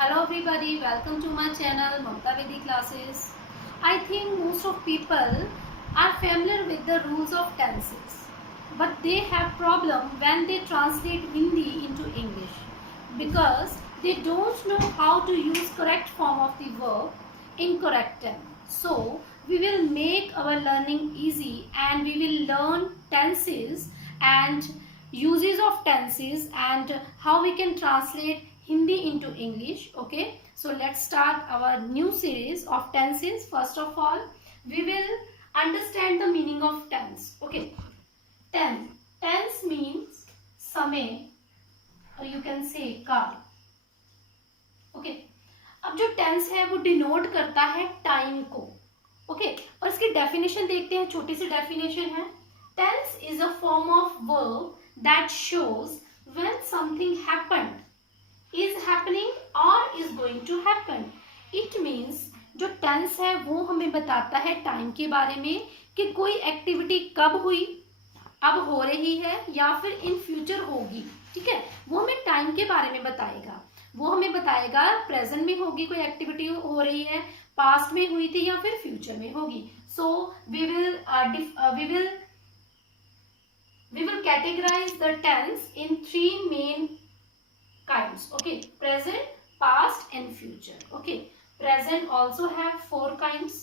Hello everybody, welcome to my channel Mamta Vedi Classes. I think most of people are familiar with the rules of tenses, but they have problem when they translate Hindi into English because they don't know how to use correct form of the verb in correct tense. So we will make our learning easy and we will learn tenses and uses of tenses and how we can translate Hindi into English. Okay, so let's start our new series of tenses. First of all, we will understand the meaning of tense. Okay, tense means समय or you can say काल. Okay, अब जो tense है वो denote करता है time को. Okay, और इसकी डेफिनेशन देखते हैं. छोटी सी डेफिनेशन है. Tense is a form of verb that shows when something happened, is happening और is going to happen. It means जो टेंस है वो हमें बताता है टाइम के बारे में कि कोई एक्टिविटी कब हुई, अब हो रही है या फिर इन फ्यूचर होगी. ठीक है, वो हमें टाइम के बारे में बताएगा. वो हमें बताएगा प्रेजेंट में होगी कोई एक्टिविटी हो रही है, पास्ट में हुई थी या फिर फ्यूचर में होगी. So we will categorise the tense in 3 main kinds. Okay, present, past and future. Okay, present also have 4 kinds,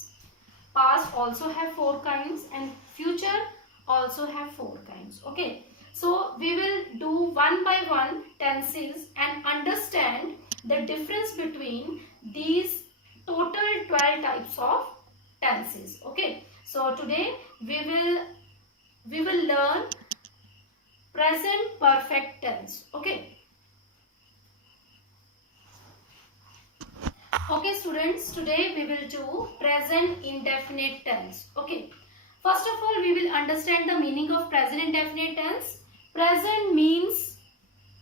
past also have 4 kinds and future also have 4 kinds. Okay, so we will do one by one tenses and understand the difference between these total 12 types of tenses. Okay, so today we will learn present perfect tense. Okay students, today we will do present indefinite tense. Okay, first of all we will understand the meaning of present indefinite tense. Present means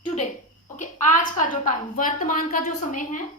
today. Okay, आज का जो time, वर्तमान का जो समय है.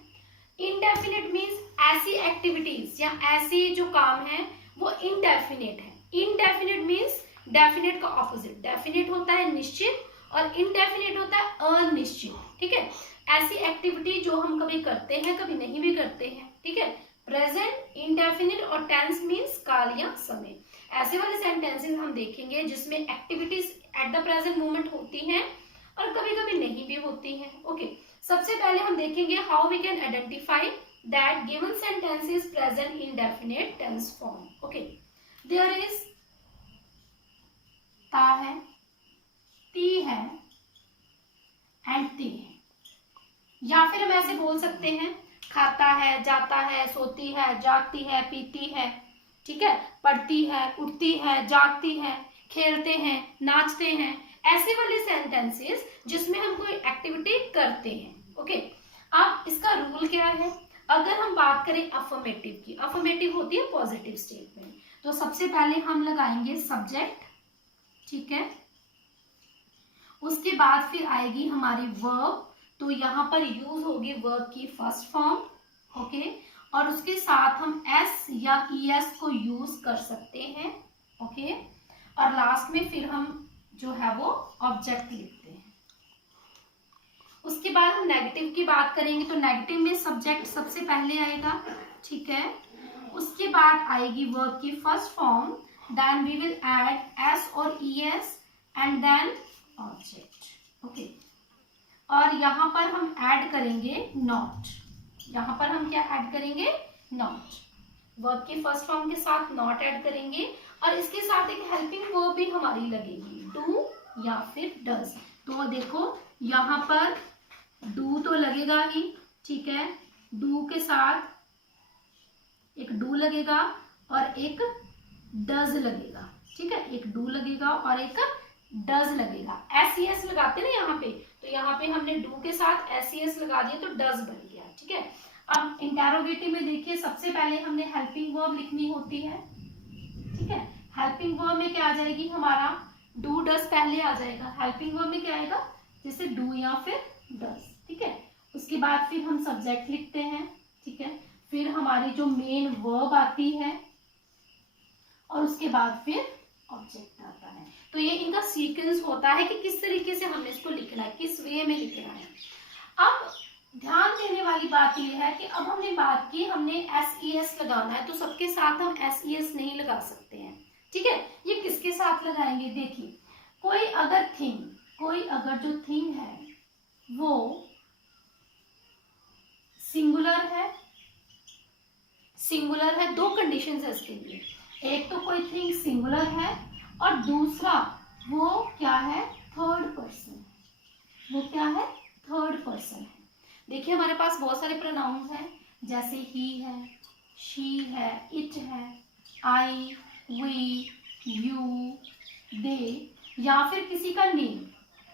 indefinite means ऐसी activities या ऐसी जो काम है वो indefinite है. indefinite means definite का ऑपोजिट. definite होता है निश्चित और indefinite होता है अनिश्चित. ठीक है, ऐसी एक्टिविटी जो हम कभी करते हैं कभी नहीं भी करते हैं. ठीक है, प्रेजेंट, इंडेफिनिट और टेंस मीन्स काल या समय. ऐसे वाले सेंटेंसेस हम देखेंगे जिसमें activities at the present moment होती हैं और कभी कभी नहीं भी होती हैं. ओके, सबसे पहले हम देखेंगे how we can identify that given sentence is present indefinite tense form. Okay, there is ता है, ती है एंड ती है. या फिर हम ऐसे बोल सकते हैं खाता है, जाता है, सोती है, जागती है, पीती है. ठीक है, पढ़ती है, उठती है, जागती है, खेलते हैं, नाचते हैं. ऐसे वाले सेंटेंसेस जिसमें हम कोई एक्टिविटी करते हैं. ओके, अब इसका रूल क्या है? अगर हम बात करें अफर्मेटिव की, अफर्मेटिव होती है पॉजिटिव स्टेटमेंट. तो सबसे पहले हम लगाएंगे सब्जेक्ट. ठीक है, उसके बाद फिर आएगी हमारी वर्ब. तो यहाँ पर यूज होगी वर्ब की फर्स्ट फॉर्म. ओके, और उसके साथ हम एस या ईएस को यूज कर सकते हैं. ओके, और लास्ट में फिर हम जो है वो ऑब्जेक्ट लिखते हैं. उसके बाद हम नेगेटिव की बात करेंगे. तो नेगेटिव में सब्जेक्ट सबसे पहले आएगा. ठीक है, उसके बाद आएगी वर्ब की first form. Then we will add S और ES and then object. Okay, और यहाँ पर हम ऐड करेंगे नॉट. यहाँ पर हम क्या ऐड करेंगे? नॉट. वर्ब की फर्स्ट फॉर्म के साथ नॉट ऐड करेंगे और इसके साथ एक हेल्पिंग वर्ब भी हमारी लगेगी, डू या फिर डज. तो देखो यहाँ पर डू तो लगेगा ही. ठीक है, डू के साथ एक डू लगेगा और एक डज लगेगा. ठीक है, एक डू लगेगा और एक डज लगेगा. एस लगाते ना यहाँ पे, तो यहाँ पे हमने डू के साथ एस लगा दिया तो डज बन गया. ठीक है, अब इंटेरोगेटिव में देखिए सबसे पहले हमने हेल्पिंग वर्ब लिखनी होती है. ठीक है, हेल्पिंग वर्ब में क्या आ जाएगी? हमारा डू डज पहले आ जाएगा. हेल्पिंग वर्ब में क्या आएगा? जैसे डू या फिर डज. ठीक है, उसके बाद फिर हम सब्जेक्ट लिखते हैं. ठीक है, फिर हमारी जो मेन वर्ब आती है और उसके बाद फिर ऑब्जेक्ट आता है. तो ये इनका सीक्वेंस होता है कि किस तरीके से हमने इसको लिखना है, किस वे में लिखना है. अब ध्यान देने वाली बात ये है कि अब हमने बात की, हमने SES लगाना है, तो सबके साथ हम SES नहीं लगा सकते हैं, ठीक है। ये किसके साथ लगाएंगे, देखिए कोई अगर जो थिंग है वो सिंगुलर है, दो कंडीशन है इसके लिए। एक तो कोई थिंग सिंगुलर है और दूसरा वो क्या है, थर्ड पर्सन। वो क्या है, थर्ड पर्सन है। देखिए हमारे पास बहुत सारे प्रोनाउंस हैं, जैसे ही है, शी है, इट है, आई, वी, यू, दे, या फिर किसी का नेम,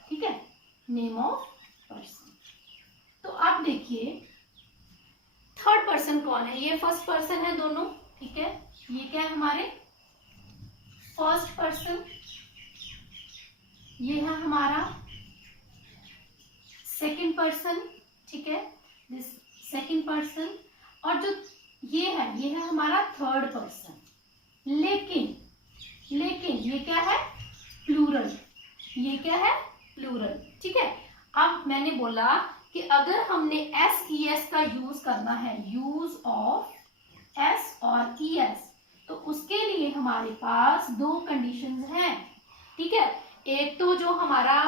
ठीक है, नेम ऑफ पर्सन। तो आप देखिए थर्ड पर्सन कौन है, ये फर्स्ट पर्सन है दोनों, ठीक है। ये क्या है हमारे फर्स्ट पर्सन, ये है हमारा सेकंड पर्सन, ठीक है, दिस सेकंड पर्सन। और जो ये है हमारा थर्ड पर्सन। लेकिन ये क्या है, प्लूरल, ये क्या है, प्लूरल, ठीक है। अब मैंने बोला कि अगर हमने SES का यूज करना है, यूज ऑफ S और ES, तो उसके लिए हमारे पास दो कंडीशंस हैं, ठीक है। एक तो जो हमारा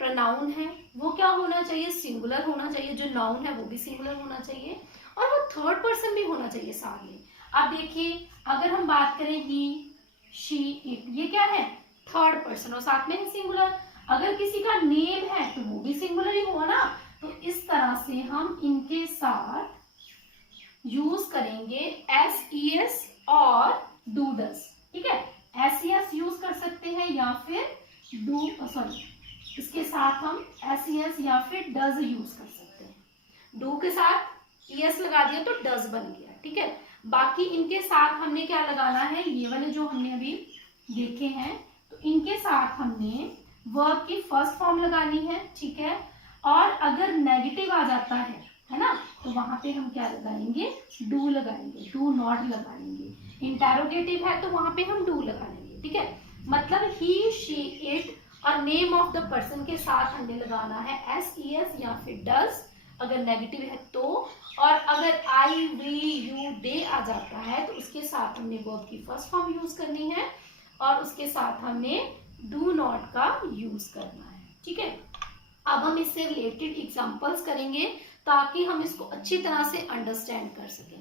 प्रोनाउन है वो क्या होना चाहिए, सिंगुलर होना चाहिए, जो नाउन है वो भी सिंगुलर होना चाहिए, और वो थर्ड पर्सन भी होना चाहिए साथ में। अब देखिए अगर हम बात करें ही, शी, इट, ये क्या है, थर्ड पर्सन और साथ में सिंगुलर। अगर किसी का नेम है तो वो भी सिंगुलर ही हुआ ना। तो इस तरह से हम इनके साथ यूज करेंगे SES और डू डज, ठीक है। SES यूज कर सकते हैं या फिर इसके साथ हम SES या फिर डज यूज कर सकते हैं। डू के साथ ES लगा दिया तो डज बन गया, ठीक है। बाकी इनके साथ हमने क्या लगाना है, ये वाले जो हमने अभी देखे हैं, तो इनके साथ हमने वर्ब की फर्स्ट फॉर्म लगानी है, ठीक है। और अगर नेगेटिव आ जाता है ना, तो वहां पे हम क्या लगाएंगे, डू लगाएंगे, डू नॉट लगाएंगे। इंटेरोगेटिव है तो वहां पे हम डू लगा लेंगे, ठीक है। मतलब ही, शी, इट और नेम ऑफ द पर्सन के साथ हमने लगाना है SES या फिर डज अगर नेगेटिव है तो। और अगर आई, वी, यू, दे आ जाता है तो उसके साथ हमने वर्ब की फर्स्ट फॉर्म यूज करनी है और उसके साथ हमने डू नॉट का यूज करना है, ठीक है। अब हम इससे रिलेटेड एग्जांपल्स करेंगे ताकि हम इसको अच्छी तरह से अंडरस्टैंड कर सकें।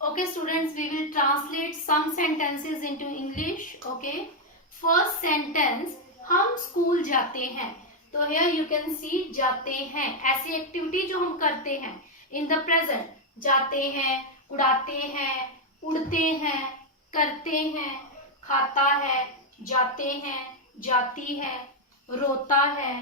Okay students, we will translate some sentences into English. Okay, first sentence, हम स्कूल जाते हैं। तो हियर यू कैन सी जाते हैं, ऐसी एक्टिविटी जो हम करते हैं इन द प्रेजेंट, जाते हैं, उड़ाते हैं, उड़ते हैं, करते हैं, खाता है, जाते हैं, जाती है, रोता है,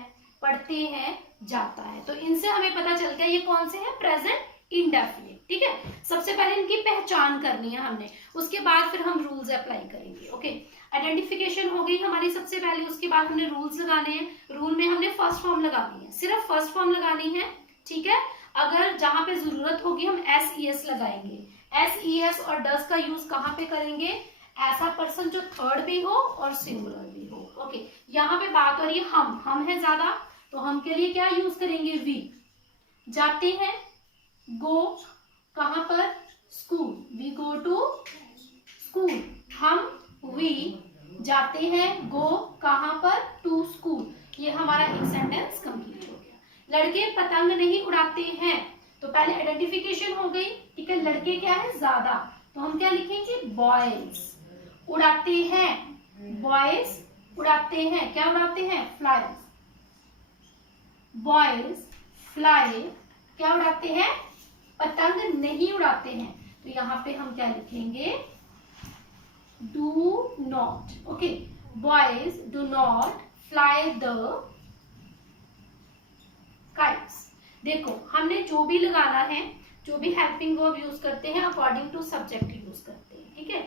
पढ़ते हैं, जाता है। तो इनसे हमें पता चल गया ये कौन से हैं, प्रेजेंट इंडेफिनिट, ठीक है। सबसे पहले इनकी पहचान करनी है हमने, उसके बाद फिर हम रूल्स अप्लाई करेंगे। ओके, आइडेंटिफिकेशन हो गई हमारी सबसे पहले, उसके बाद हमने रूल्स लगाने हैं। रूल में हमने फर्स्ट फॉर्म लगानी है, सिर्फ फर्स्ट फॉर्म लगानी है, ठीक है। अगर जहां पे जरूरत होगी हम SES लगाएंगे। SES और डज का यूज कहाँ पे करेंगे, ऐसा पर्सन जो थर्ड भी हो और सिंगुलर भी हो। ओके, यहाँ पे बात हो रही है हम है ज्यादा, तो हम के लिए क्या यूज करेंगे, वी। जाते हैं, गो कहाँ पर, school, we go to school. हम, वी जाते हैं, गो कहाँ पर, टू स्कूल। ये हमारा एक सेंटेंस कंप्लीट हो गया। लड़के पतंग नहीं उड़ाते हैं, तो पहले आइडेंटिफिकेशन हो गई, ठीक है। लड़के क्या है, ज्यादा, तो हम क्या लिखेंगे, बॉयज। उड़ाते हैं, बॉयज उड़ाते हैं, क्या उड़ाते हैं, फ्लाइज। बॉयज फ्लाई, क्या उड़ाते हैं, पतंग नहीं उड़ाते हैं। तो यहाँ पे हम क्या लिखेंगे, do not. Okay, boys do not fly the kites. देखो हमने जो भी लगाना है, जो भी हेल्पिंग वर्ब यूज करते हैं अकॉर्डिंग टू सब्जेक्ट यूज करते हैं, ठीक है।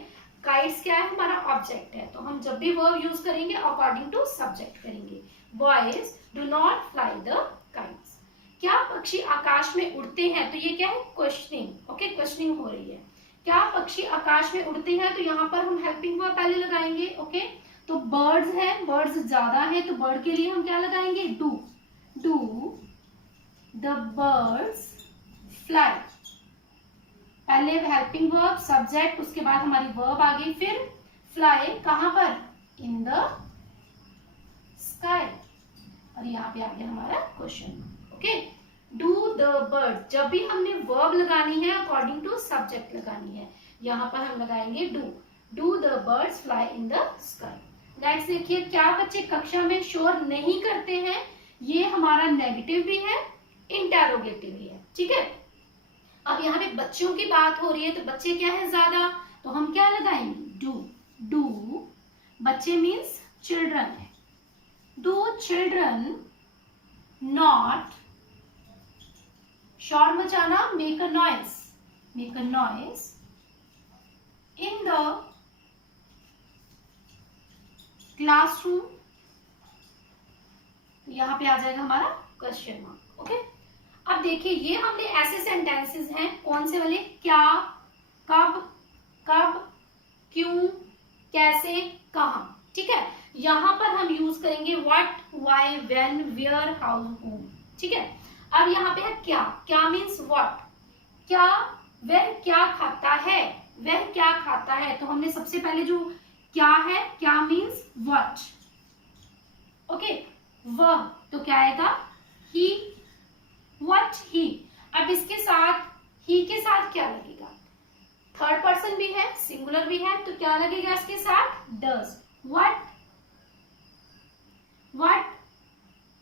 काइट्स क्या है, हमारा ऑब्जेक्ट है, तो हम जब भी वर्ब यूज करेंगे अकॉर्डिंग टू सब्जेक्ट करेंगे। Boys do not fly the kites. क्या पक्षी आकाश में उड़ते हैं, तो ये क्या है, क्वेश्चनिंग। ओके, क्वेश्चनिंग हो रही है, क्या पक्षी आकाश में उड़ते हैं, तो यहाँ पर हम हेल्पिंग वर्ब पहले लगाएंगे। ओके, तो बर्ड्स है, बर्ड्स ज्यादा है, तो बर्ड के लिए हम क्या लगाएंगे, do. Do the birds fly. पहले हेल्पिंग वर्ब, सब्जेक्ट, उसके बाद हमारी वर्ब आ गई, फिर फ्लाई कहां पर, इन द स्काई, और यहाँ पे आ गया हमारा question. Okay, do the bird, जब भी हमने वर्ब लगानी है अकॉर्डिंग टू सब्जेक्ट लगानी है, यहाँ पर हम लगाएंगे do the birds fly in the sky. Next देखिए, क्या बच्चे कक्षा में शोर नहीं करते हैं, ये हमारा नेगेटिव भी है, इंटेरोगेटिव भी है, ठीक है। अब यहाँ पे बच्चों की बात हो रही है, तो बच्चे क्या है ज्यादा, तो हम क्या लगाएंगे, डू, बच्चे मीन्स चिल्ड्रन है, डू चिल्ड्रन नॉट, शोर मचाना, make a noise in the classroom, यहां पे आ जाएगा हमारा क्वेश्चन मार्क। ओके, अब देखिए ये हमने ऐसे सेंटेंसेस हैं, कौन से वाले, क्या, कब, क्यों, कैसे, कहां, ठीक है। यहां पर हम यूज करेंगे what, why, when, where, how, whom, ठीक है। अब यहाँ पे है क्या मीन्स व्हाट, क्या, वह क्या खाता है, तो हमने सबसे पहले जो क्या है, क्या मीन्स व्हाट, ओके, वह, तो क्या आएगा, ही, व्हाट ही। अब इसके साथ, ही के साथ क्या लगेगा, थर्ड पर्सन भी है, सिंगुलर भी है, तो क्या लगेगा इसके साथ, डज, व्हाट,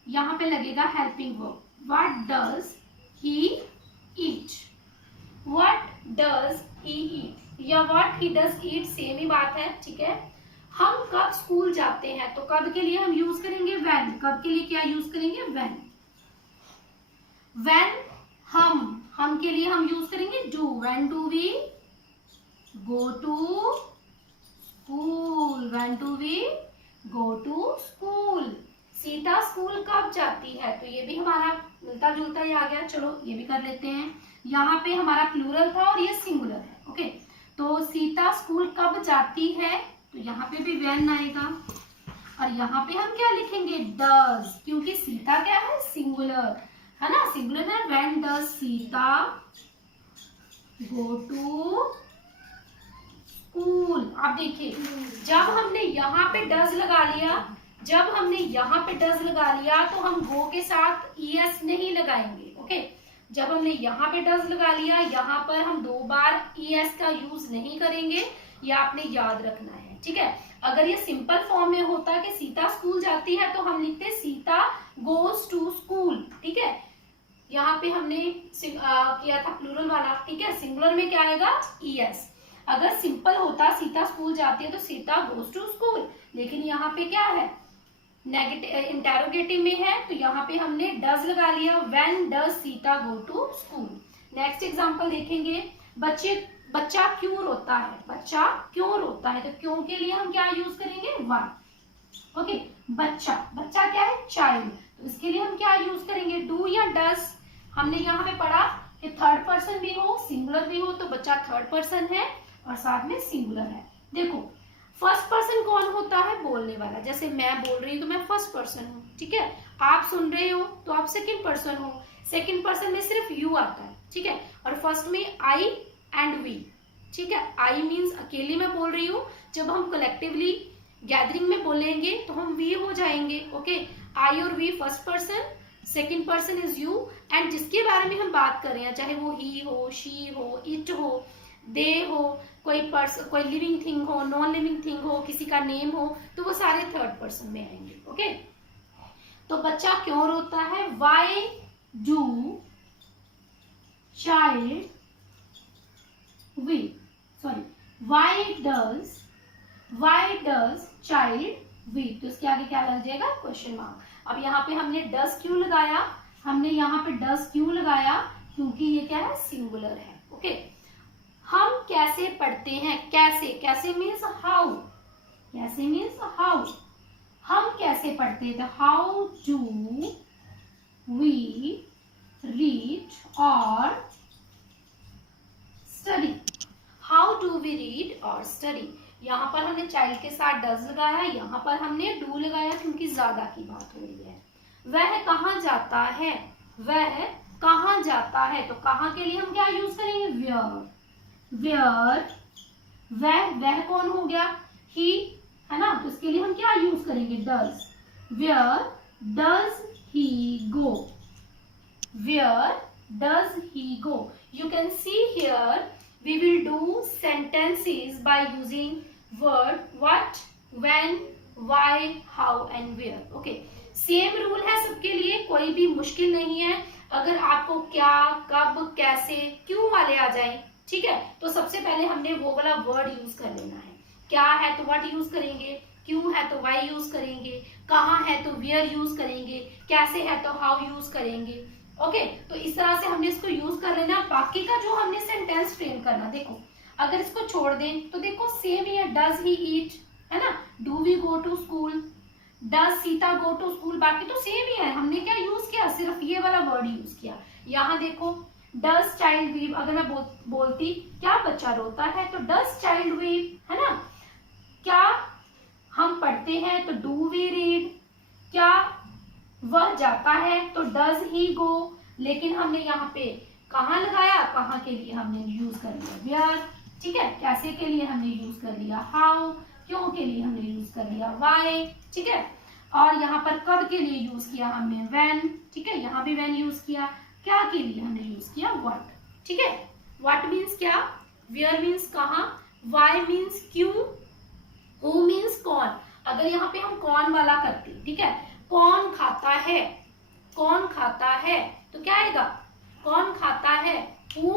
यहां पे लगेगा helping verb, what does he eat, what does he eat, या what he does eat, same ही बात है, ठीक है। हम कब स्कूल जाते हैं, तो कब के लिए हम यूज करेंगे व्हेन, कब के लिए क्या यूज करेंगे, व्हेन, हम के लिए हम यूज करेंगे do, when do we go to school, Sita school कब जाती है, तो ये भी हमारा मिलता जुलता ही आ गया, चलो ये भी कर लेते हैं। यहाँ पे हमारा प्लूरल था और ये सिंगुलर है, ओके, तो सीता स्कूल कब जाती है, तो यहाँ पे भी व्हेन आएगा, और यहाँ पे हम क्या लिखेंगे, डज, क्योंकि सीता क्या है, सिंगुलर है ना, सिंगुलर है, when does Sita go to school. अब देखिए, जब हमने यहाँ पे डज लगा लिया, तो हम गो के साथ ईएस नहीं लगाएंगे, ओके। जब हमने यहाँ पे डज लगा लिया, यहाँ पर हम 2 बार ईएस का यूज नहीं करेंगे, ये आपने याद रखना है, ठीक है। अगर ये सिंपल फॉर्म में होता कि सीता स्कूल जाती है, तो हम लिखते सीता गोज टू स्कूल, ठीक है। यहाँ पे हमने किया था प्लूरल वाला, ठीक है, सिंगुलर में क्या आएगा, ईएस। अगर सिंपल होता सीता स्कूल जाती है तो सीता गोज टू स्कूल, लेकिन यहाँ पे क्या है, नेगेटिव इंटेरोगेटिव में है, तो यहाँ पे हमने डज लगा लिया, when does Sita go to school. Next example देखेंगे, बच्चा क्यों रोता है, तो क्यों के लिए हम क्या यूज करेंगे, व्हाई, ओके। बच्चा क्या है, चाइल्ड, तो इसके लिए हम क्या यूज करेंगे, डू या डज। हमने यहाँ पे पढ़ा कि थर्ड पर्सन भी हो, सिंगुलर भी हो, तो बच्चा थर्ड पर्सन है और साथ में सिंगुलर है। देखो फर्स्ट पर्सन कौन होता है, बोलने वाला, जैसे मैं बोल रही हूँ तो मैं फर्स्ट पर्सन हूँ, ठीक है। आप सुन रहे हो तो आप सेकंड पर्सन हो, सेकंड पर्सन में सिर्फ यू आता है, ठीक है, और फर्स्ट में आई एंड वी, ठीक है। आई मीन्स अकेली मैं बोल रही हूँ, जब हम कलेक्टिवली गैदरिंग में बोलेंगे तो हम वी हो जाएंगे, ओके। आई और we first person, second person is you, and जिसके बारे में हम बात कर रहे हैं, चाहे वो ही हो, शी हो, इट हो, दे हो, कोई लिविंग थिंग हो, नॉन लिविंग थिंग हो, किसी का नेम हो, तो वो सारे थर्ड पर्सन में आएंगे, ओके। तो बच्चा क्यों रोता है, why do child why does child weep, तो इसके आगे क्या लग जाएगा, क्वेश्चन मार्क। अब यहाँ पे हमने डज क्यों लगाया, क्योंकि ये क्या है, सिंगुलर है, ओके। हम कैसे पढ़ते हैं, कैसे मीन्स हाउ, हम कैसे पढ़ते हैं, हाउ डू वी रीड और स्टडी, यहाँ पर हमने चाइल्ड के साथ डज लगाया, यहाँ पर हमने डू लगाया क्योंकि ज्यादा की बात हो रही है। वह कहाँ जाता है, वह कहाँ जाता है, तो कहाँ के लिए हम क्या यूज करेंगे, वेयर। वह कौन हो गया, ही, है ना, तो इसके लिए हम क्या यूज करेंगे, does. Where does he go, where does he go. You can see here we will do sentences by using word what, when, why, how and where. Okay, same rule है सबके लिए, कोई भी मुश्किल नहीं है। अगर आपको क्या, कब, कैसे, क्यों वाले आ जाए, ठीक है, तो सबसे पहले हमने वो वाला वर्ड यूज कर लेना है। क्या है तो व्हाट यूज करेंगे, क्यों है तो व्हाई यूज करेंगे, कहाँ है तो वेयर यूज करेंगे, कैसे है तो हाउ यूज करेंगे। ओके, तो इस तरह से हमने इसको यूज कर लेना। बाकी का जो हमने सेंटेंस फ्रेम करना, देखो अगर इसको छोड़ दें तो देखो सेम ही है, डज ही ईट, है ना, do we go to school, does Sita go to school, बाकी तो सेम ही है। हमने क्या यूज किया, सिर्फ ये वाला वर्ड यूज किया। यहाँ देखो डज चाइल्ड वीप, अगर मैं बोलती क्या बच्चा रोता है तो डज चाइल्ड वीप, है ना। क्या हम पढ़ते हैं तो डू वी रीड, क्या वह जाता है तो डज ही गो, लेकिन हमने यहाँ पे कहाँ लगाया, कहाँ के लिए हमने यूज कर लिया वेयर, ठीक है, कैसे के लिए हमने यूज कर लिया हाउ, क्यों के लिए हमने यूज कर लिया व्हाई, ठीक है, और यहाँ पर कब के लिए यूज किया हमने व्हेन, ठीक है, यहाँ भी व्हेन यूज किया, क्या के लिए हमने यूज किया व्हाट, ठीक है। व्हाट मीन्स क्या, वेयर मीन्स कहाँ, व्हाई मीन्स क्यों, हु मीन्स कौन। अगर यहाँ पे हम कौन वाला करते, ठीक है, कौन खाता है, कौन खाता है तो क्या आएगा, कौन खाता है, हु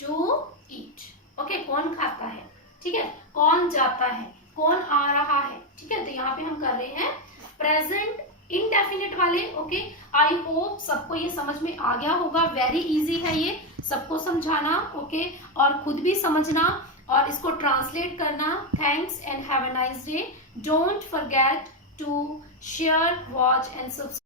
टू ईट, ओके, कौन खाता है, ठीक है, कौन जाता है, कौन आ रहा है, ठीक है, तो यहाँ पे हम कर रहे हैं प्रेजेंट इनडेफिनेट वाले। ओके, आई होप सबको ये समझ में आ गया होगा। वेरी इजी है ये सबको समझाना, ओके, और खुद भी समझना और इसको ट्रांसलेट करना। Thanks and have a nice day. Don't forget to share, watch and subscribe.